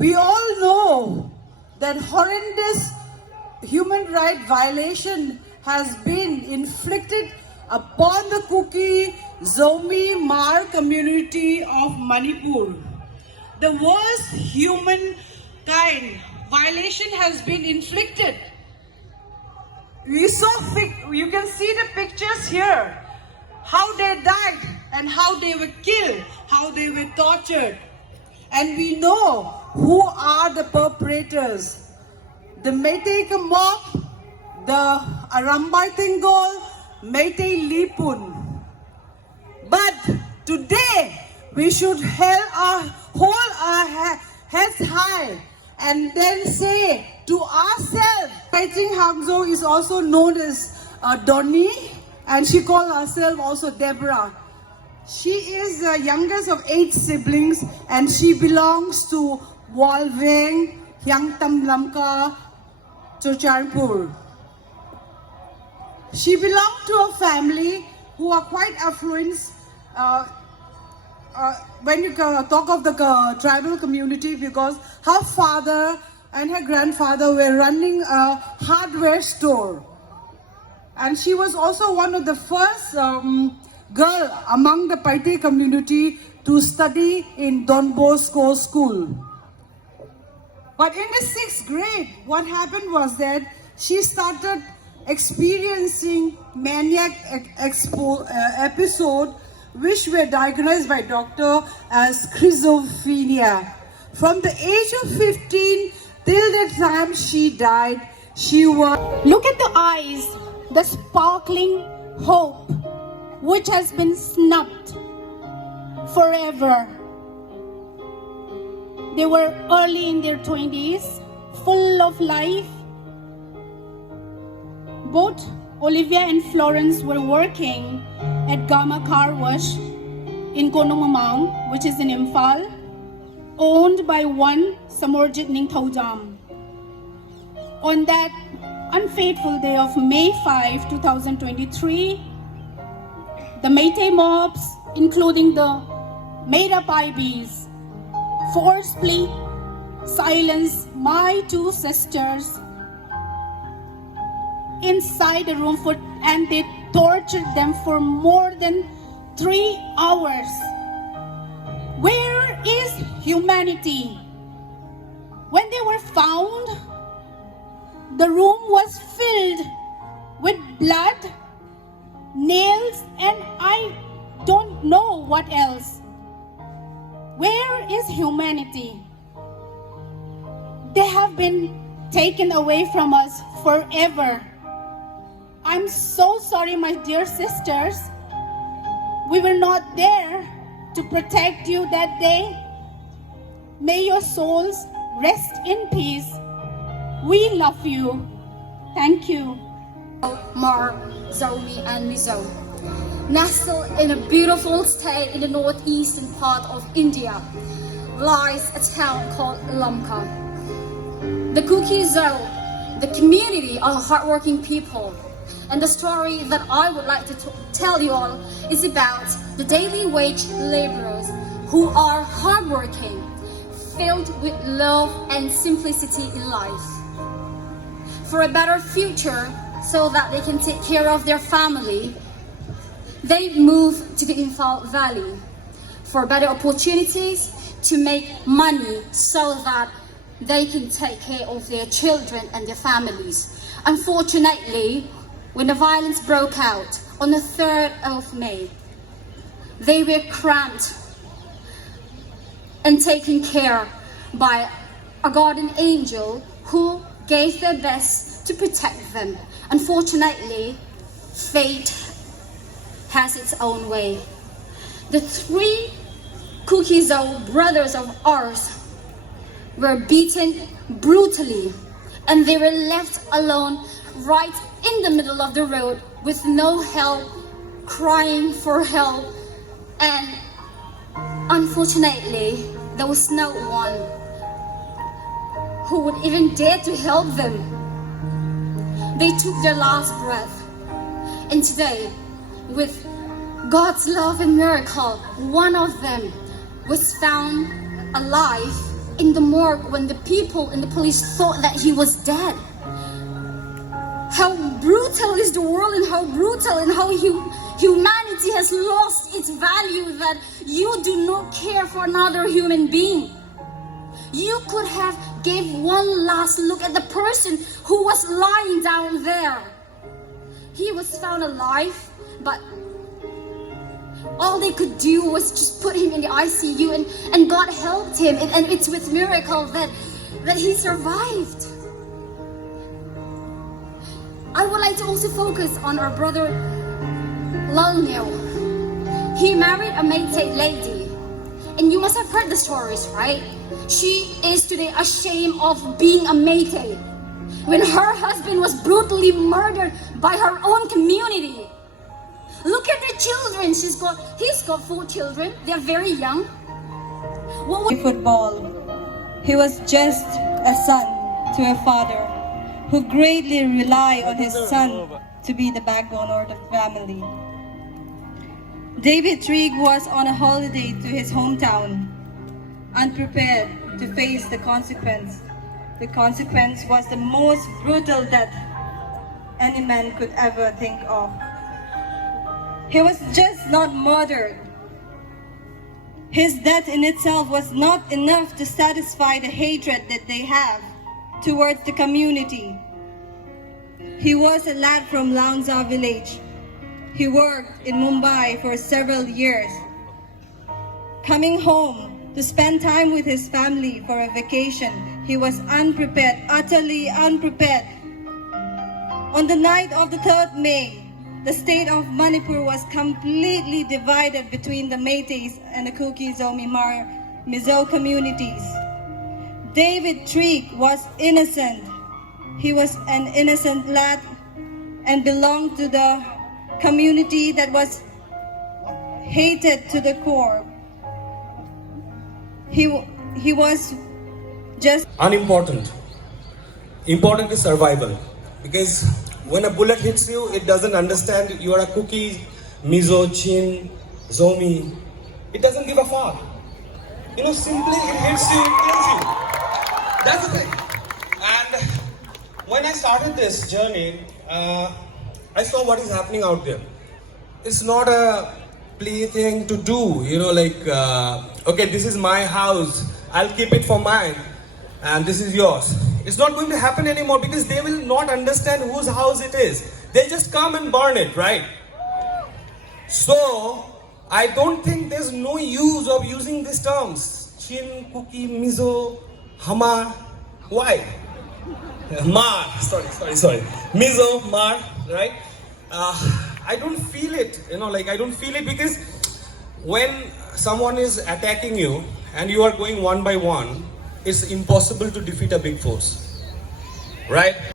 We all know that horrendous human right violation has been inflicted upon the Kuki Zomi Mar community of Manipur. The worst humankind violation has been inflicted. You can see the pictures here, how they died and how they were killed, how they were tortured. And we know who are the perpetrators. The Meitei mob, the Arambai Tingol, Meitei Lipun. But today, we should hold our heads high and then say to ourselves, Paiching Hangzhou is also known as Donnie, and she called herself also Deborah. She is the youngest of 8 siblings, and she belongs to Walveng, Hyangtam Lamka, Chocharpur. She belonged to a family who are quite affluent. When you talk of the tribal community, because her father and her grandfather were running a hardware store. And she was also one of the first girl among the Paite community to study in Don Bosco school. But in the 6th grade, what happened was that she started experiencing maniac episode, which were diagnosed by doctor as schizophrenia. From the age of 15 till the time she died, she was... Look at the eyes, the sparkling hope, which has been snubbed forever. They were early in their 20s, full of life. Both Olivia and Florence were working at Gamma Car Wash in Konongmamang, which is in Imphal, owned by one Samorjit Ningthaudam. On that unfaithful day of May 5, 2023, the Meitei mobs, including the made-up IBs, forcibly silenced my 2 sisters inside the room and they tortured them for more than 3 hours. Where is humanity? When they were found, the room was filled with blood, nails, and I don't know what else. Where is humanity? They have been taken away from us forever. I'm so sorry, my dear sisters. We were not there to protect you that day. May your souls rest in peace. We love you. Thank you. Mar, Zomi, and Mizo. Nestled in a beautiful state in the northeastern part of India, lies a town called Lamka. The Kuki Zo, the community are hardworking people. And the story that I would like to tell you all is about the daily wage laborers who are hardworking, filled with love and simplicity in life. For a better future, so that they can take care of their family, they move to the Imphal Valley for better opportunities to make money so that they can take care of their children and their families. Unfortunately, when the violence broke out on the 3rd of May, they were cramped and taken care by a guardian angel who gave their best to protect them. Unfortunately, fate has its own way. The 3 Kuki Zo brothers of ours were beaten brutally, and they were left alone right in the middle of the road with no help, crying for help, and unfortunately, there was no one who would even dare to help them. They took their last breath, and today, with God's love and miracle, one of them was found alive in the morgue when the people and the police thought that he was dead. How brutal is the world, and how brutal and how humanity has lost its value, that you do not care for another human being. You could have gave one last look at the person who was lying down there. He was found alive, but all they could do was just put him in the ICU, and God helped him, and it's with miracle that he survived. I would like to also focus on our brother Lalnil. He married a Meitei lady, and you must have heard the stories, right? She is today ashamed of being a Meitei when her husband was brutally murdered by her own community. Look at the children. He's got 4 children. They're very young. What would Football. He was just a son to a father who greatly relied on his son to be the backbone of the family. David Trigg was on a holiday to his hometown, unprepared to face the consequence. The consequence was the most brutal death any man could ever think of. He was just not murdered. His death in itself was not enough to satisfy the hatred that they have towards the community. He was a lad from Langsa village. He worked in Mumbai for several years. Coming home to spend time with his family for a vacation, he was unprepared, utterly unprepared. On the night of the 3rd May, the state of Manipur was completely divided between the Meiteis and the Kuki, Zomi, Mar, Mizo communities. David Trigg was innocent. He was an innocent lad and belonged to the community that was hated to the core. He was just unimportant. Important is survival, because when a bullet hits you, it doesn't understand you are a Kuki, Mizo, Chin, Zomi. It doesn't give a fuck. Simply it hits you, it kills you. That's the thing. And when I started this journey, I saw what is happening out there. It's not a plaything to do, okay, this is my house, I'll keep it for mine, and this is yours. It's not going to happen anymore, because they will not understand whose house it is. They just come and burn it, right? So, I don't think there's no use of using these terms. Chin, Kuki, Mizo, Hama. Why? Mar, sorry. Mizo, Mar, right? I don't feel it, I don't feel it, because when someone is attacking you and you are going one by one, it's impossible to defeat a big force, right?